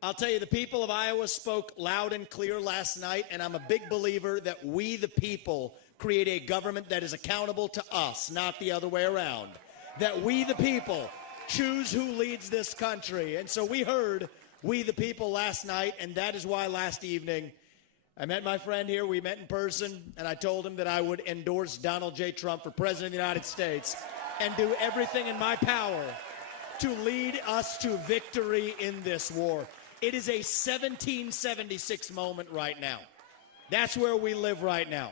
I'll tell you, the people of Iowa spoke loud and clear last night, and I'm a big believer that we, the people, create a government that is accountable to us, not the other way around. That we, the people, choose who leads this country. And so we heard we, the people, last night, and that is why last evening I met my friend here. We met in person, and I told him that I would endorse Donald J. Trump for President of the United States and do everything in my power to lead us to victory in this war. It is a 1776 moment right now. That's where we live right now.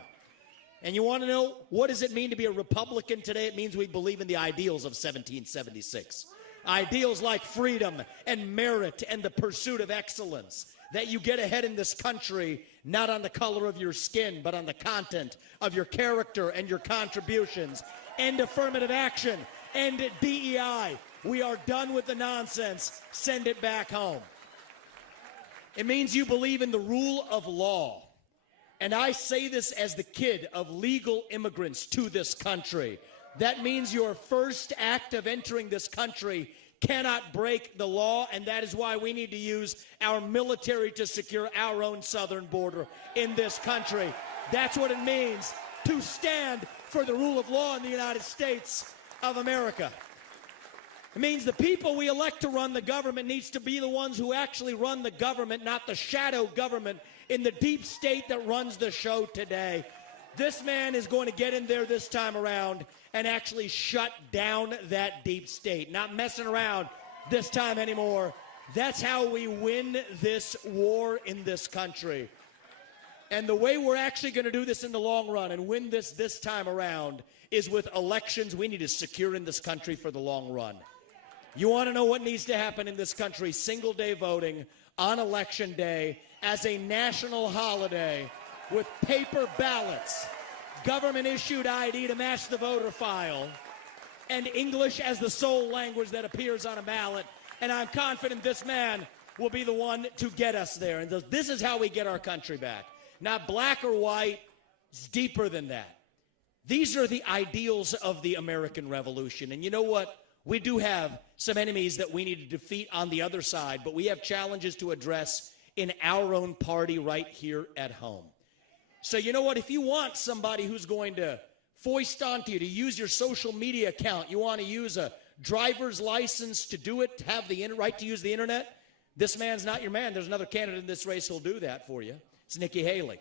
And you want to know, what does it mean to be a Republican today? It means we believe in the ideals of 1776. Ideals like freedom and merit and the pursuit of excellence. That you get ahead in this country, not on the color of your skin, but on the content of your character and your contributions. End affirmative action. End DEI. We are done with the nonsense. Send it back home. It means you believe in the rule of law. And I say this as the kid of legal immigrants to this country. That means your first act of entering this country cannot break the law, and that is why we need to use our military to secure our own southern border in this country. That's what it means to stand for the rule of law in the United States of America. It means the people we elect to run the government needs to be the ones who actually run the government, not the shadow government in the deep state that runs the show today. This man is going to get in there this time around and actually shut down that deep state. Not messing around this time anymore. That's how we win this war in this country. And the way we're actually going to do this in the long run and win this time around is with elections we need to secure in this country for the long run. You want to know what needs to happen in this country? Single day voting on election day as a national holiday with paper ballots, government-issued ID to match the voter file, and English as the sole language that appears on a ballot. And I'm confident this man will be the one to get us there. And this is how we get our country back. Not black or white. It's deeper than that. These are the ideals of the American Revolution. And you know what? We do have some enemies that we need to defeat on the other side, but we have challenges to address in our own party right here at home. So you know what? If you want somebody who's going to foist onto you to use your social media account, you want to use a driver's license to do it, to have the right to use the internet, this man's not your man. There's another candidate in this race who'll do that for you. It's Nikki Haley.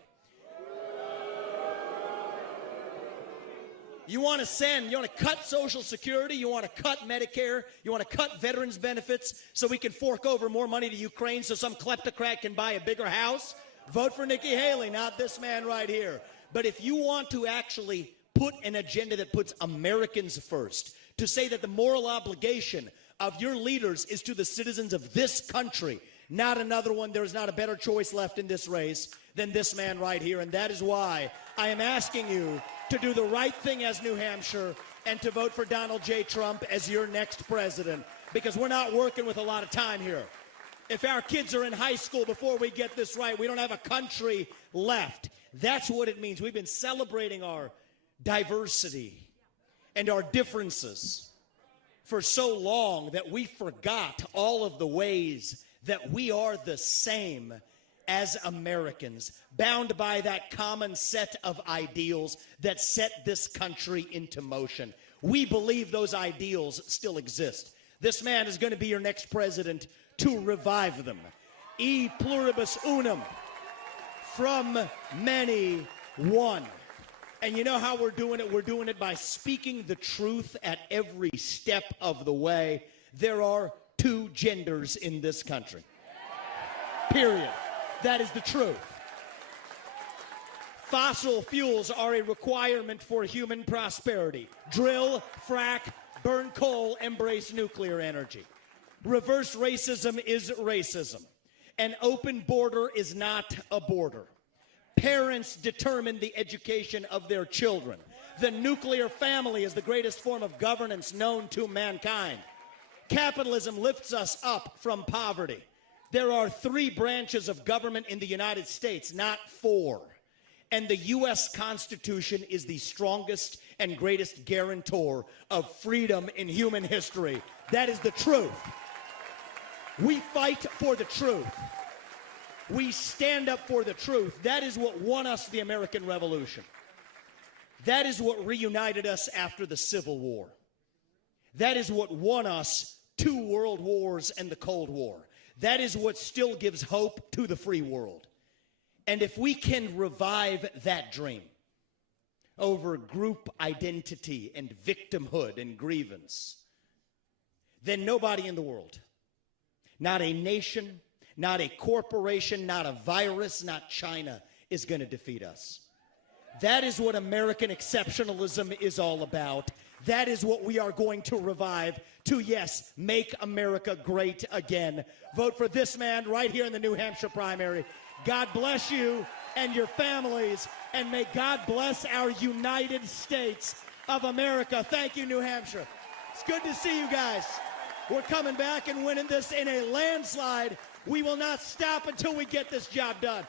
You want to cut Social Security, you want to cut Medicare, you want to cut veterans benefits so we can fork over more money to Ukraine so some kleptocrat can buy a bigger house? Vote for Nikki Haley, not this man right here. But if you want to actually put an agenda that puts Americans first, to say that the moral obligation of your leaders is to the citizens of this country, not another one, there's not a better choice left in this race than this man right here. And that is why I am asking you to do the right thing as New Hampshire and to vote for Donald J. Trump as your next president, because we're not working with a lot of time here. If our kids are in high school before we get this right, we don't have a country left. That's what it means. We've been celebrating our diversity and our differences for so long that we forgot all of the ways that we are the same as Americans, bound by that common set of ideals that set this country into motion. We believe those ideals still exist. This man is going to be your next president to revive them. E pluribus unum, from many, one. And you know how we're doing it? We're doing it by speaking the truth at every step of the way. There are two genders in this country. Period. That is the truth. Fossil fuels are a requirement for human prosperity. Drill, frack, burn coal, embrace nuclear energy. Reverse racism is racism. An open border is not a border. Parents determine the education of their children. The nuclear family is the greatest form of governance known to mankind. Capitalism lifts us up from poverty. There are 3 branches of government in the United States, not 4. And the U.S. Constitution is the strongest and greatest guarantor of freedom in human history. That is the truth. We fight for the truth. We stand up for the truth. That is what won us the American Revolution. That is what reunited us after the Civil War. That is what won us 2 world wars and the Cold War. That is what still gives hope to the free world. And if we can revive that dream over group identity and victimhood and grievance, then nobody in the world, not a nation, not a corporation, not a virus, not China, is going to defeat us. That is what American exceptionalism is all about. That is what we are going to revive to, yes, make America great again. Vote for this man right here in the New Hampshire primary. God bless you and your families, and may God bless our United States of America. Thank you, New Hampshire. It's good to see you guys. We're coming back and winning this in a landslide. We will not stop until we get this job done.